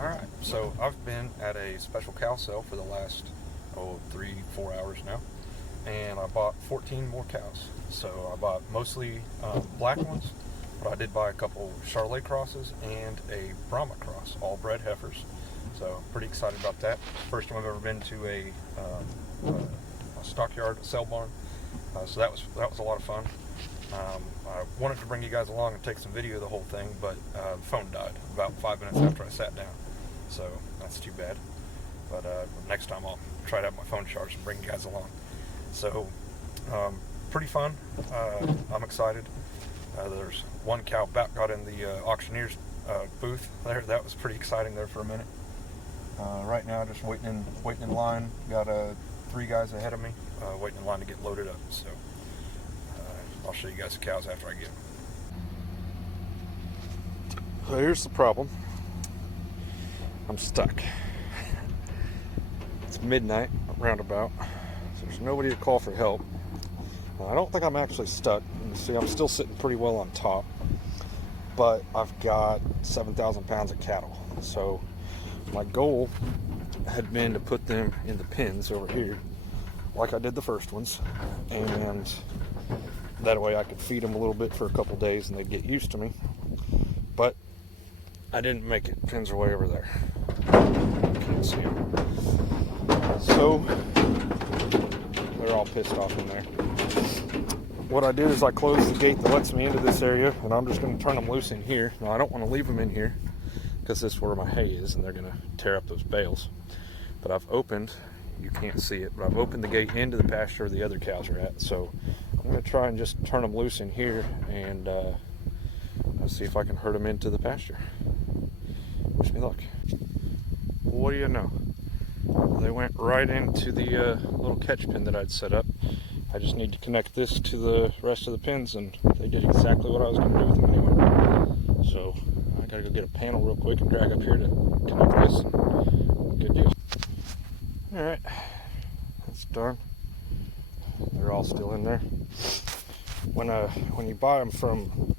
Alright, so I've been at a special cow sale for the last 3-4 hours now, and I bought 14 more cows. So I bought mostly black ones, but I did buy a couple Charolais crosses and a Brahma cross, all bred heifers. So pretty excited about that. First time I've ever been to a stockyard, a sale barn. So that was a lot of fun. I wanted to bring you guys along and take some video of the whole thing, but the phone died about 5 minutes after I sat down. So that's too bad. But next time I'll try to have my phone charged and bring you guys along. So pretty fun. I'm excited. There's one cow about got in the auctioneer's booth there. That was pretty exciting there for a minute. Right now, just waiting in line. Got 3 guys ahead of me, waiting in line to get loaded up. So I'll show you guys the cows after I get them. So here's the problem. I'm stuck. It's midnight, roundabout. So there's nobody to call for help. I don't think I'm actually stuck. You see, I'm still sitting pretty well on top, but I've got 7,000 pounds of cattle. So my goal had been to put them in the pens over here, like I did the first ones, and that way I could feed them a little bit for a couple days and they'd get used to me. But I didn't make it. Pens are way over there. Can't see them. So they're all pissed off in there. What I did is I closed the gate that lets me into this area, and I'm just going to turn them loose in here. Now I don't want to leave them in here because this is where my hay is and they're going to tear up those bales. But I've opened, you can't see it, but I've opened the gate into the pasture where the other cows are at. So I'm going to try and just turn them loose in here and see if I can herd them into the pasture. Wish me luck. What do you know? They went right into the little catch pen that I'd set up. I just need to connect this to the rest of the pins, and they did exactly what I was going to do with them anyway. So I got to go get a panel real quick and drag up here to connect this. Good deal. All right, that's done. They're all still in there. When you buy them from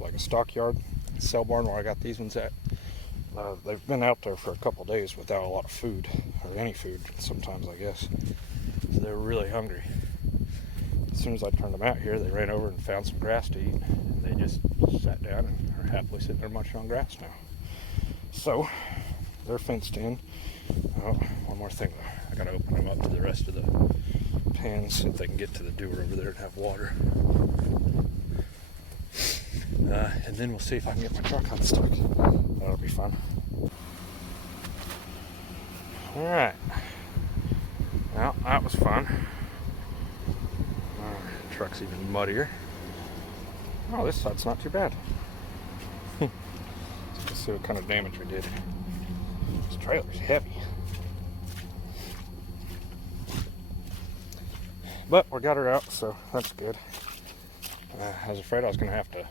like a stockyard sale barn where I got these ones at, they've been out there for a couple days without a lot of food, or any food sometimes, I guess. So they're really hungry. As soon as I turned them out here, they ran over and found some grass to eat. They just sat down and are happily sitting there munching on grass now. So they're fenced in. Oh, one more thing though. I gotta open them up to the rest of the pens so they can get to the dewar over there and have water. And then we'll see if I can get my truck unstuck. That'll be fun. Alright. Well, that was fun. Truck's even muddier. Oh, this side's not too bad. Let's see what kind of damage we did. This trailer's heavy. But we got her out, so that's good. I was afraid I was going to have to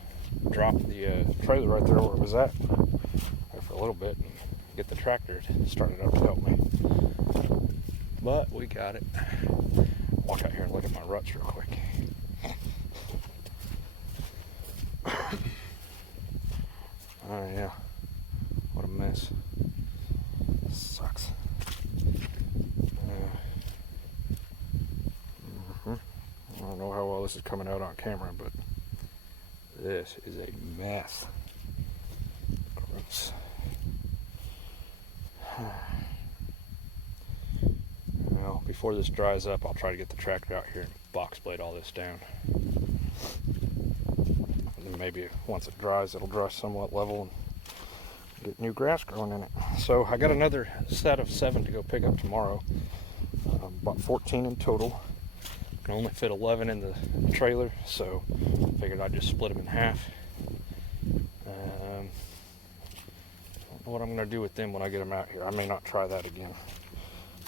drop the trailer right there where it was at for a little bit and get the tractor started up to help me. But we got it. Walk out here and look at my ruts real quick. Oh yeah, what a mess. Sucks. I don't know how well this is coming out on camera, but this is a mess. Gross. Well, before this dries up, I'll try to get the tractor out here and box blade all this down. And then maybe once it dries, it'll dry somewhat level and get new grass growing in it. So I got another set of 7 to go pick up tomorrow. About 14 in total. Can only fit 11 in the trailer, so figured I'd just split them in half. I don't know what I'm going to do with them when I get them out here. I may not try that again.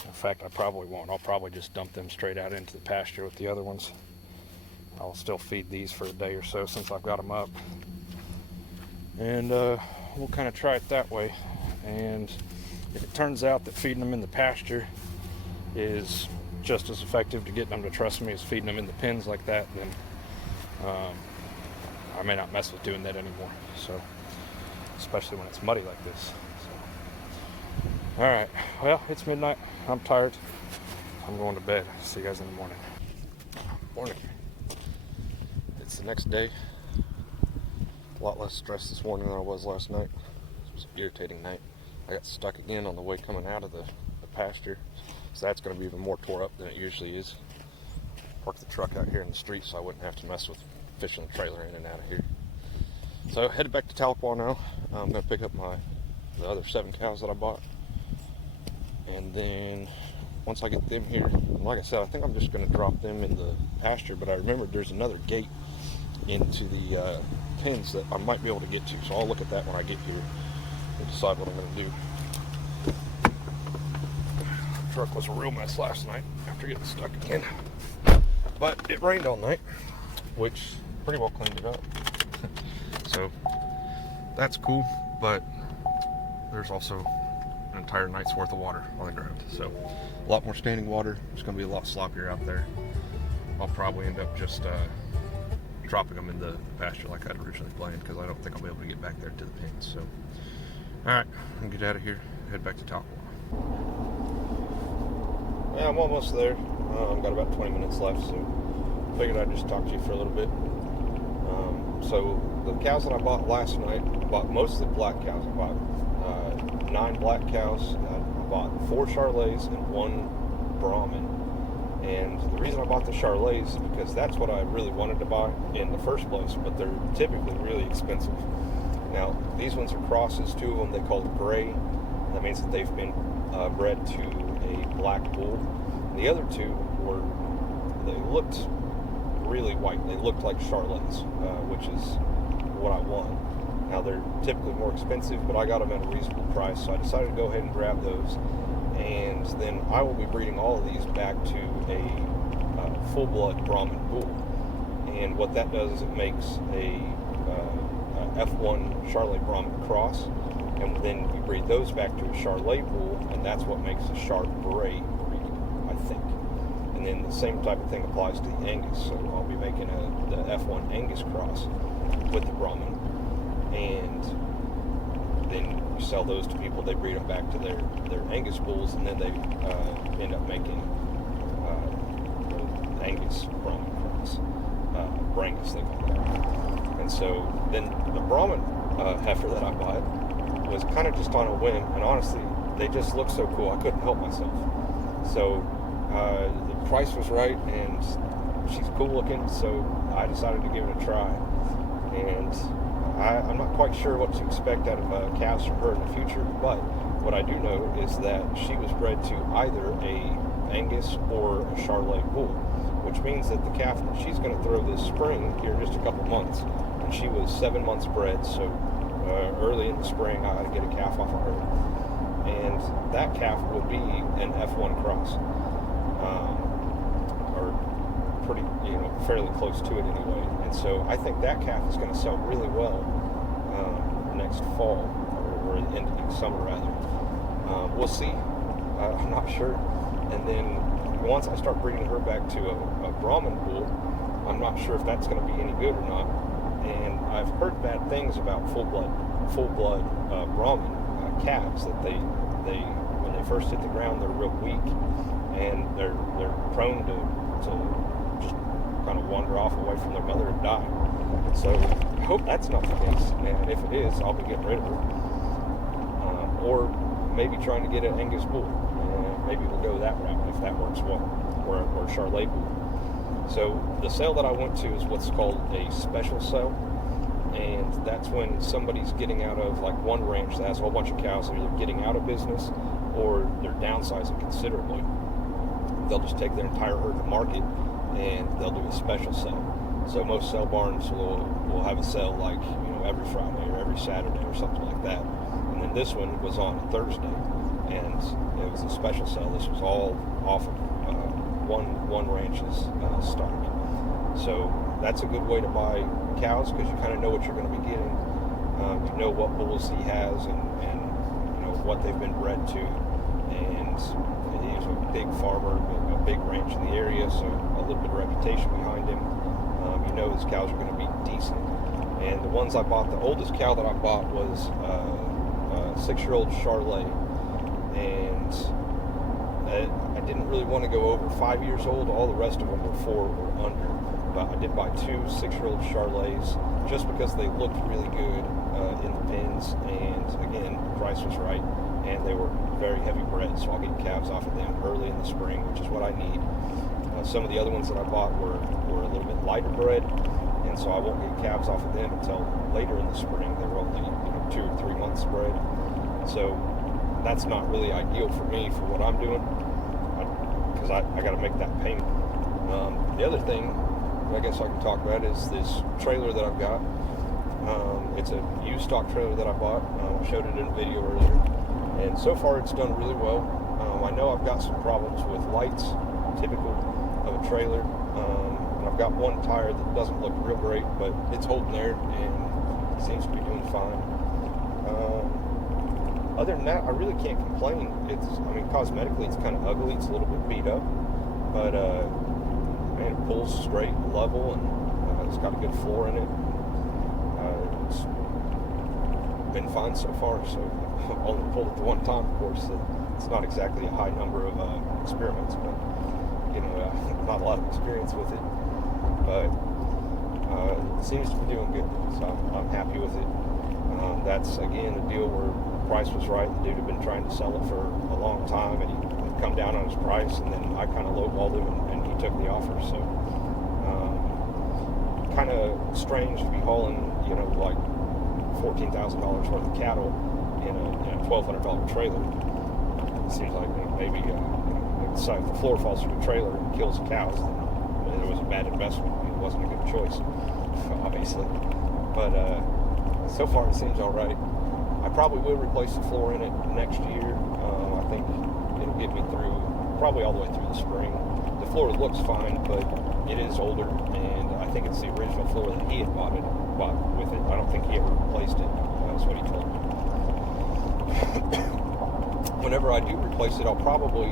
In fact, I probably won't. I'll probably just dump them straight out into the pasture with the other ones. I'll still feed these for a day or so since I've got them up. And we'll kind of try it that way. And if it turns out that feeding them in the pasture is just as effective to getting them to trust me as feeding them in the pens like that, then I may not mess with doing that anymore. So, especially when it's muddy like this. So, All right, well, it's midnight. I'm tired. I'm going to bed. See you guys in the morning. Morning. It's the next day. A lot less stress this morning than I was last night. It was an irritating night. I got stuck again on the way coming out of the pasture, so that's going to be even more tore up than it usually is. Parked the truck out here in the street so I wouldn't have to mess with fishing the trailer in and out of here. So headed back to Tahlequah now. I'm going to pick up the other 7 cows that I bought, and then once I get them here, like I said, I think I'm just going to drop them in the pasture, but I remembered there's another gate into the pens that I might be able to get to, so I'll look at that when I get here and decide what I'm going to do. The truck was a real mess last night after getting stuck again, but it rained all night, which pretty well cleaned it up. So that's cool, but there's also an entire night's worth of water on the ground, so a lot more standing water. It's going to be a lot sloppier out there. I'll probably end up just dropping them in the pasture like I'd originally planned, because I don't think I'll be able to get back there to the pens. So alright, I'm going to get out of here, head back to Tahlequah. Yeah, I'm almost there. I've got about 20 minutes left, so figured I'd just talk to you for a little bit. So the cows that I bought last night, I bought mostly black cows. I bought 9 black cows. I bought 4 Charolais and 1 Brahman. And the reason I bought the Charolais is because that's what I really wanted to buy in the first place, but they're typically really expensive. Now, these ones are crosses. 2 of them they call gray. That means that they've been bred to a black bull. And the other 2 they looked really white. They looked like Charolais, which is what I want. Now, they're typically more expensive, but I got them at a reasonable price, so I decided to go ahead and grab those. And then I will be breeding all of these back to a full-blood Brahman bull. And what that does is it makes a F1 Charolais Brahman cross, and then you breed those back to a Charolais bull, and that's what makes a Char Bray breed, I think. And then the same type of thing applies to the Angus, so I'll be making the F1 Angus cross with the Brahman, and then you sell those to people. They breed them back to their Angus bulls, and then they end up making the Angus Brahman cross, Brangus they call that. And so then the Brahman heifer that I bought was kind of just on a whim, and honestly, they just look so cool, I couldn't help myself. So the price was right, and she's cool looking, so I decided to give it a try. And I'm not quite sure what to expect out of calves from her in the future, but what I do know is that she was bred to either a Angus or a Charolais bull, which means that the calf that she's going to throw this spring here in just a couple months, and she was 7 months bred, so early in the spring I had to get a calf off of her, and that calf will be an F1 cross, or pretty, fairly close to it anyway. And so I think that calf is going to sell really well next fall, or into summer rather. We'll see. I'm not sure. And then once I start breeding her back to a Brahman bull, I'm not sure if that's going to be any good or not. And I've heard bad things about full blood Brahman calves, that they when they first hit the ground, they're real weak, and they're prone to just kind of wander off away from their mother and die. So I hope that's not the case, and if it is, I'll be getting rid of her, or maybe trying to get an Angus bull, and maybe we'll go that route if that works well, or Charolais bull. So the sale that I went to is what's called a special sale, and that's when somebody's getting out of, like one ranch that has a whole bunch of cows, they're either getting out of business or they're downsizing considerably. They'll just take their entire herd to market, and they'll do a special sale. So most sale barns will have a sale like, every Friday or every Saturday or something like that. And then this one was on Thursday, and it was a special sale. This was all off of one ranch's stock. So that's a good way to buy cows, because you kind of know what you're going to be getting. You know what bulls he has, and what they've been bred to. And he's a big farmer, a big ranch in the area, so a little bit of reputation behind him. His cows are going to be decent. And the ones I bought, the oldest cow that I bought was a 6-year-old Charolais, and I didn't really want to go over 5 years old. All the rest of them were 4 or under. But I did buy 2 6-year-old Charolais just because they looked really good in the pens, and again, the price was right, and they were very heavy bred, so I'll get calves off of them early in the spring, which is what I need. Some of the other ones that I bought were a little bit lighter bred, and so I won't get calves off of them until later in the spring. They were only 2 or 3 months bred, so that's not really ideal for me for what I'm doing, because I got to make that payment. The other thing I guess I can talk about is this trailer that I've got. It's a used stock trailer that I bought. I showed it in a video earlier, and so far it's done really well. I know I've got some problems with lights, typical of a trailer, and I've got one tire that doesn't look real great, but it's holding there and seems to be doing fine. Other than that, I really can't complain. Cosmetically it's kind of ugly. It's a little bit beat up, but man, it pulls straight, level, and it's got a good floor in it. It's been fine so far, so only pulled it the one time, of course. It's not exactly a high number of experiments, but not a lot of experience with it. But it seems to be doing good, so I'm happy with it. That's again a deal where the price was right. The dude had been trying to sell it for a long time, and he'd come down on his price, and then I kind of lowballed him, and he took the offer. So kind of strange to be hauling, like $14,000 worth of cattle in a $1,200 trailer. It seems like maybe if the floor falls through the trailer and kills the cows, then it was a bad investment. It wasn't a good choice, obviously. But so far it seems all right. I probably will replace the floor in it next year. I think it'll get me through probably all the way through the spring. The floor looks fine, but it is older, and I think it's the original floor that he had bought with it. I don't think he ever replaced it. That's what he told me. Whenever I do replace it, I'll probably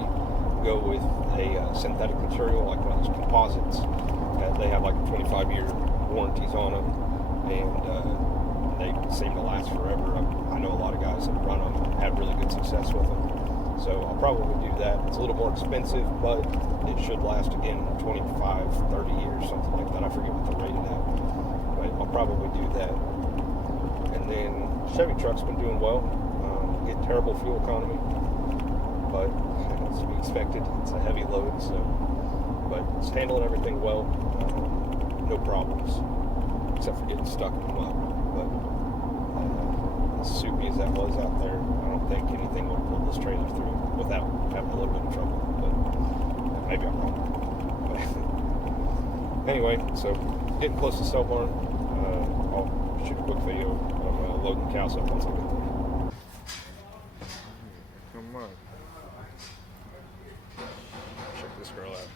go with a synthetic material, like one of those composites. They have like 25-year warranties on them, and they seem to last forever. I know a lot of guys that run them and have really good success with them. So I'll probably do that. It's a little more expensive, but it should last again 25, 30 years, something like that. I forget what they're rated at. But I'll probably do that. And then Chevy truck's been doing well. Get terrible fuel economy, but as we expected, it's a heavy load, but it's handling everything well. No problems, except for getting stuck in the mud. But as soupy as that was out there, I don't think anything would pull this trailer through without having a little bit of trouble. But maybe I'm wrong. But anyway, so getting close to the cell barn. I'll shoot a quick video of loading the cows up once I get there. Come on. Check this girl out.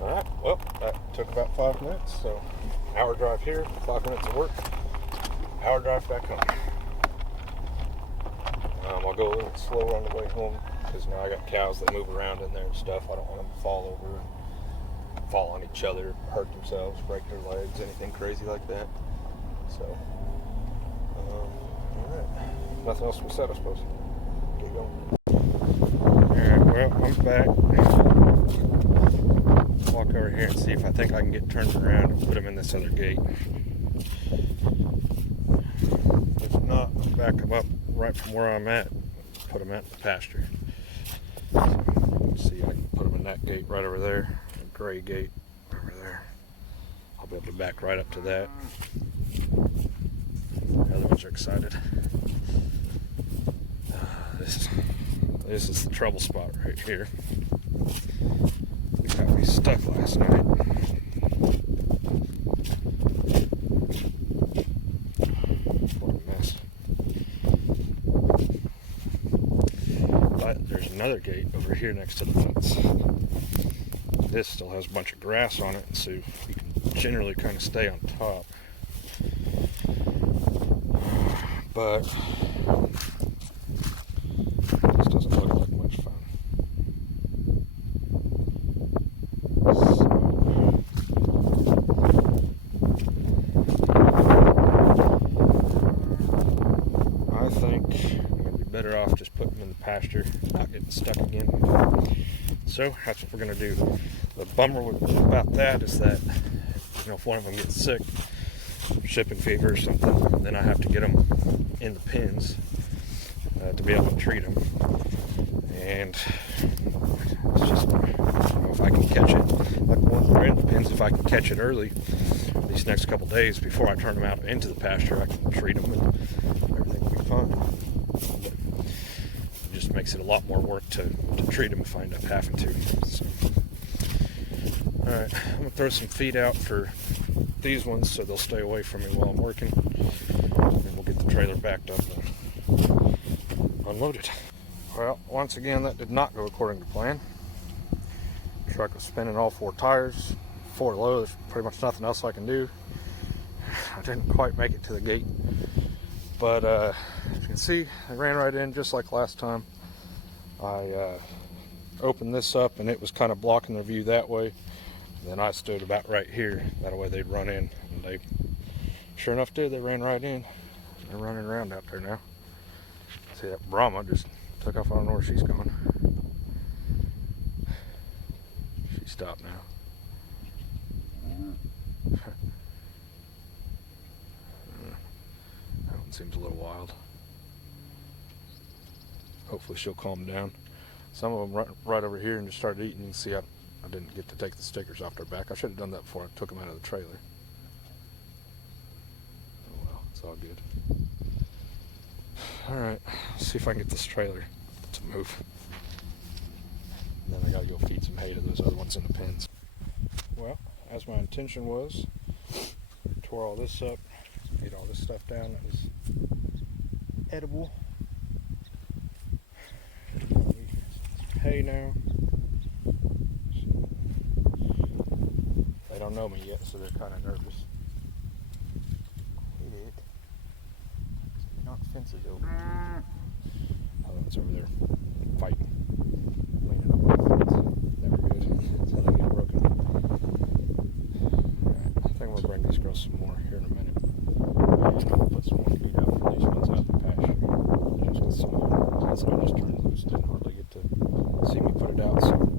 Alright, well, that took about 5 minutes, so hour drive here, 5 minutes of work, hour drive back home. I'll go a little slower on the way home, because now I got cows that move around in there and stuff. I don't want them to fall over and fall on each other, hurt themselves, break their legs, anything crazy like that. So, alright, nothing else to be said, I suppose. Keep going. Alright, well, I'm back. Walk over here and see if I think I can get turned around and put them in this other gate. If not, I'll back them up right from where I'm at, put them at the pasture. Let's see, I can put them in that gate right over there, the gray gate over there. I'll be able to back right up to that. The other ones are excited. This is the trouble spot right here. Got me stuck last night. What a mess. But there's another gate over here next to the fence. This still has a bunch of grass on it, so you can generally kind of stay on top. But this doesn't look like much fun. I think I'm going to be better off just putting them in the pasture, not getting stuck again. So that's what we're going to do. The bummer about that is that, if one of them gets sick, shipping fever or something, then I have to get them in the pens to be able to treat them. And it's just, if I can catch it, like when we're in the pens, if I can catch it early, these next couple days before I turn them out into the pasture, I can treat them and everything will be fine. But it just makes it a lot more work to treat them if I end up having to. So, alright, I'm going to throw some feed out for these ones so they'll stay away from me while I'm working. And we'll get the trailer backed up and unloaded. Well, once again, that did not go according to plan. The truck was spinning all 4 tires, 4 low. There's pretty much nothing else I can do. I didn't quite make it to the gate, but as you can see, I ran right in just like last time. I opened this up and it was kind of blocking their view that way. Then I stood about right here. That way they'd run in, and they sure enough did. They ran right in. They're running around out there now. See, that Brahma just took off. I don't know where she's going. She stopped now. That one seems a little wild. Hopefully she'll calm down. Some of them right over here and just started eating. You can see I didn't get to take the stickers off their back. I should have done that before I took them out of the trailer. Oh well, it's all good. Alright, see if I can get this trailer to move. And then I gotta go feed some hay to those other ones in the pens. Well, as my intention was, tore all this up, ate all this stuff down that was edible. Hay now. They don't know me yet, so they're kind of nervous. Quit. Knock fences over. Other one's over there fighting. Leaning up on the fence. Never good. That's how they get broken. Alright, I think we'll bring these girls some more here in a minute. Put some more feed out for these ones out in the pasture. Just with some more. That's what I just turned loose. Didn't hardly get to see me put it out, so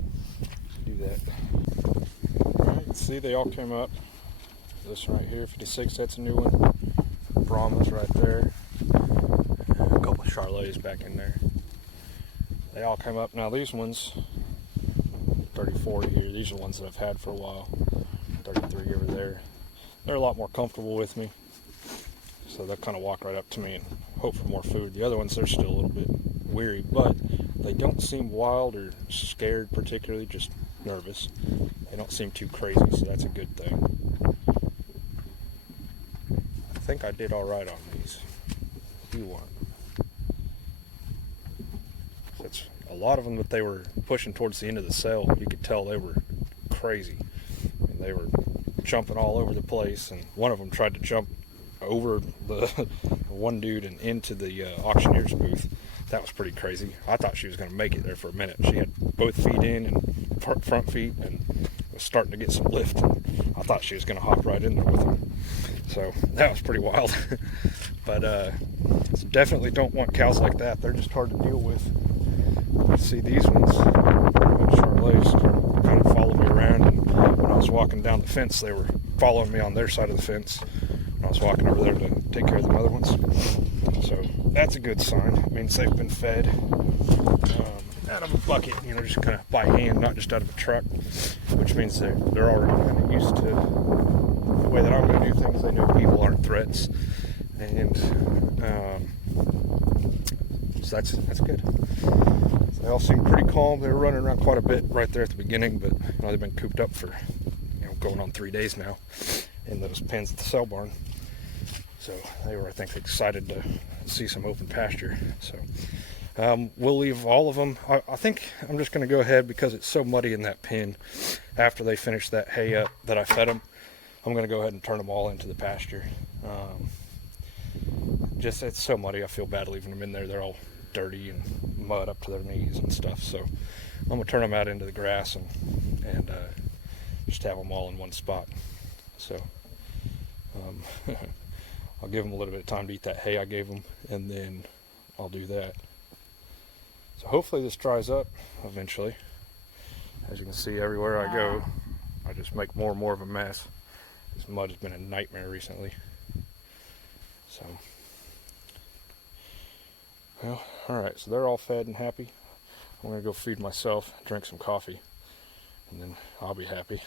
do that. See, they all came up. This right here, 56, that's a new one. Brahma's right there. And a couple of Charolais back in there. They all came up. Now these ones, 34 here, these are the ones that I've had for a while. 33 over there. They're a lot more comfortable with me. So they'll kind of walk right up to me and hope for more food. The other ones, they're still a little bit weary, but they don't seem wild or scared particularly, just nervous. They don't seem too crazy, so that's a good thing. I think I did all right on these. You want? That's a lot of them that they were pushing towards the end of the cell. You could tell they were crazy. And they were jumping all over the place, and one of them tried to jump over the one dude and into the auctioneer's booth. That was pretty crazy. I thought she was going to make it there for a minute. She had both feet in and front feet and was starting to get some lift. I thought she was going to hop right in there with him. So that was pretty wild. But definitely don't want cows like that. They're just hard to deal with. See, these ones, Charolais, kind of follow me around. And when I was walking down the fence, they were following me on their side of the fence. When I was walking over there to take care of the other ones. So that's a good sign. It means they've been fed out of a bucket, just kind of by hand, not just out of a truck, which means they're already kind of used to the way that I'm going to do things. They know people aren't threats, and so that's good. So they all seem pretty calm. They were running around quite a bit right there at the beginning, but they've been cooped up for going on 3 days now in those pens at the cell barn. So they were, I think, excited to see some open pasture. So we'll leave all of them. I think I'm just going to go ahead, because it's so muddy in that pen, after they finish that hay up that I fed them. I'm going to go ahead and turn them all into the pasture. Just, it's so muddy, I feel bad leaving them in there. They're all dirty and mud up to their knees and stuff. So I'm going to turn them out into the grass and just have them all in one spot. So I'll give them a little bit of time to eat that hay I gave them, and then I'll do that. So hopefully this dries up eventually. As you can see, everywhere I go, I just make more and more of a mess. This mud has been a nightmare recently. So, well, alright, so they're all fed and happy. I'm going to go feed myself, drink some coffee, and then I'll be happy.